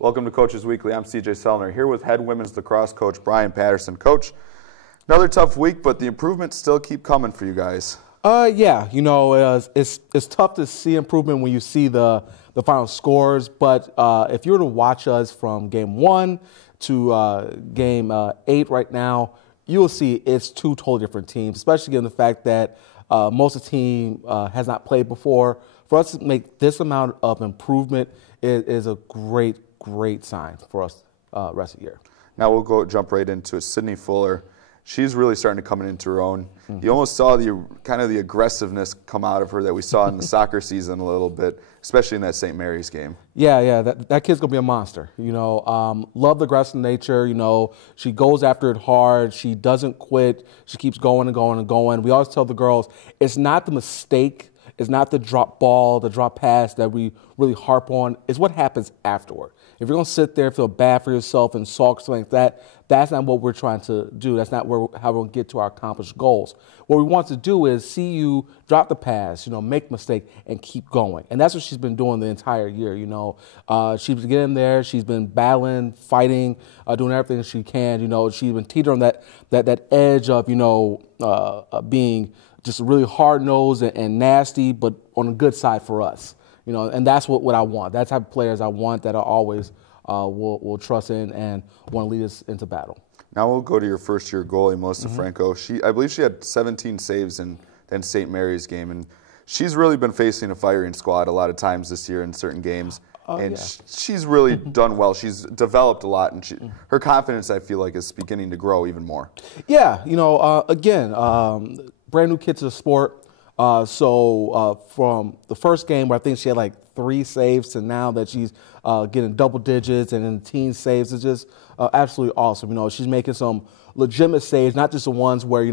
Welcome to Coach's Weekly. I'm CJ Sellner here with head women's lacrosse coach Brian Patterson. Coach, another tough week, but the improvements still keep coming for you guys. Yeah, it's tough to see improvement when you see the final scores. But if you were to watch us from game 1 to game 8 right now, you will see it's two totally different teams, especially given the fact that most of the team has not played before. For us to make this amount of improvement is a great sign for us rest of the year. Now we'll jump right into it. Sydney Fuller, she's really starting to come into her own. Mm-hmm. You almost saw the aggressiveness come out of her that we saw in the soccer season a little bit, especially in that St. Mary's game. Yeah, that kid's gonna be a monster. Love the aggressive nature. She goes after it hard. She doesn't quit. She keeps going and going and going. We always tell the girls, it's not the mistake. It's not the drop ball, the drop pass that we really harp on. It's what happens afterward. If you're going to sit there and feel bad for yourself and sulk, something like that, that's not what we're trying to do. That's not how we're going to get to our accomplished goals. What we want to do is see you drop the pass, make a mistake, and keep going. And that's what she's been doing the entire year. She's been getting there. She's been battling, fighting, doing everything she can. She's been teetering on that edge of, being just really hard-nosed and nasty, but on the good side for us. And that's what I want. That's the type of players I want that I always will trust in and want to lead us into battle. Now we'll go to your first-year goalie, Melissa Franco. I believe she had 17 saves in St. Mary's game, and she's really been facing a firing squad a lot of times this year in certain games. She's really done well. She's developed a lot, and her confidence, I feel like, is beginning to grow even more. Yeah, brand new kid to the sport. So from the first game where I think she had like 3 saves to now that she's getting double digits and in teen saves, is just absolutely awesome. She's making some legitimate saves, not just the ones where,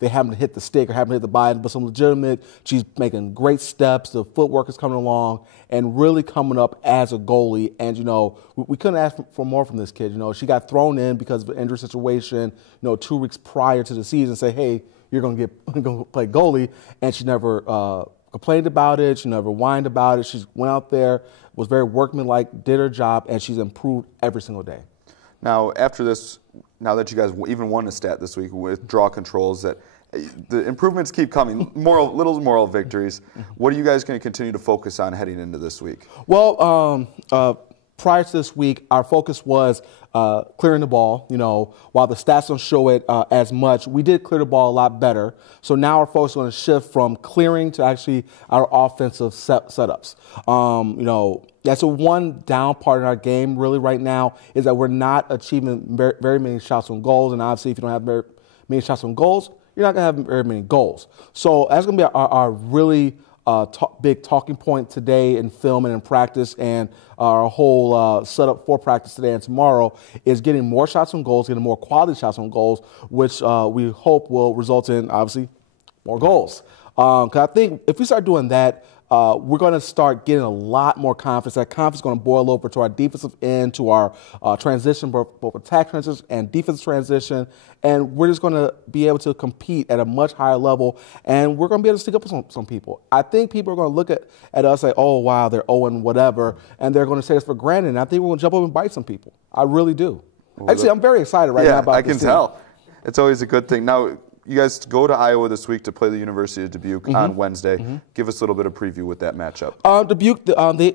they happen to hit the stick or happen to hit the button, but some legitimate. She's making great steps. The footwork is coming along and really coming up as a goalie. And, we couldn't ask for more from this kid. She got thrown in because of an injury situation, 2 weeks prior to the season, say, hey, you're going to play goalie, and she never complained about it. She never whined about it. She went out there, was very workmanlike, did her job, and she's improved every single day. Now, after this, now that you guys even won a stat this week with draw controls, that the improvements keep coming, little moral victories. What are you guys going to continue to focus on heading into this week? Well, prior to this week, our focus was clearing the ball. While the stats don't show it as much, we did clear the ball a lot better. So now our focus is going to shift from clearing to actually our offensive setups. That's a one down part in our game really right now, is that we're not achieving very many shots on goals. And obviously, if you don't have very many shots on goals, you're not going to have very many goals. So that's going to be our really big talking point today in film and in practice, and our whole setup for practice today and tomorrow is getting more shots on goals, getting more quality shots on goals, which we hope will result in, obviously, more goals. Because I think if we start doing that, we're going to start getting a lot more confidence. That confidence is going to boil over to our defensive end, to our transition, both attack transition and defense transition, and we're just going to be able to compete at a much higher level, and we're going to be able to stick up with some people. I think people are going to look at us like, oh, wow, they're 0 whatever, and they're going to take us for granted, and I think we're going to jump up and bite some people. I really do. Well, actually, I'm very excited now about this. Yeah, I can tell. It's always a good thing. Now, you guys go to Iowa this week to play the University of Dubuque on Wednesday. Give us a little bit of preview with that matchup. Dubuque,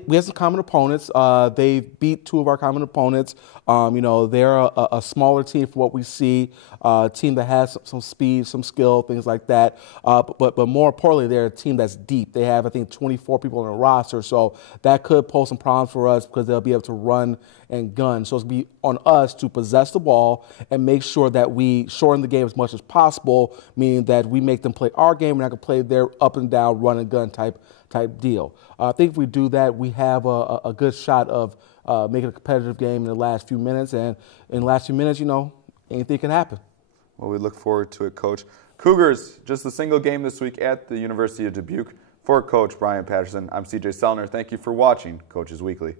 we have some common opponents. They beat 2 of our common opponents. They're a smaller team from what we see, a team that has some speed, some skill, things like that. But more importantly, they're a team that's deep. They have, I think, 24 people on the roster, so that could pose some problems for us because they'll be able to run and gun. So it's going to be on us to possess the ball and make sure that we shorten the game as much as possible, meaning that we make them play our game. We're not going to play their up and down, run and gun type deal. I think if we do that, we have a good shot of making a competitive game in the last few minutes. And in the last few minutes, anything can happen. Well, we look forward to it, Coach. Cougars, just a single game this week at the University of Dubuque. For Coach Brian Patterson, I'm CJ Sellner. Thank you for watching Coach's Weekly.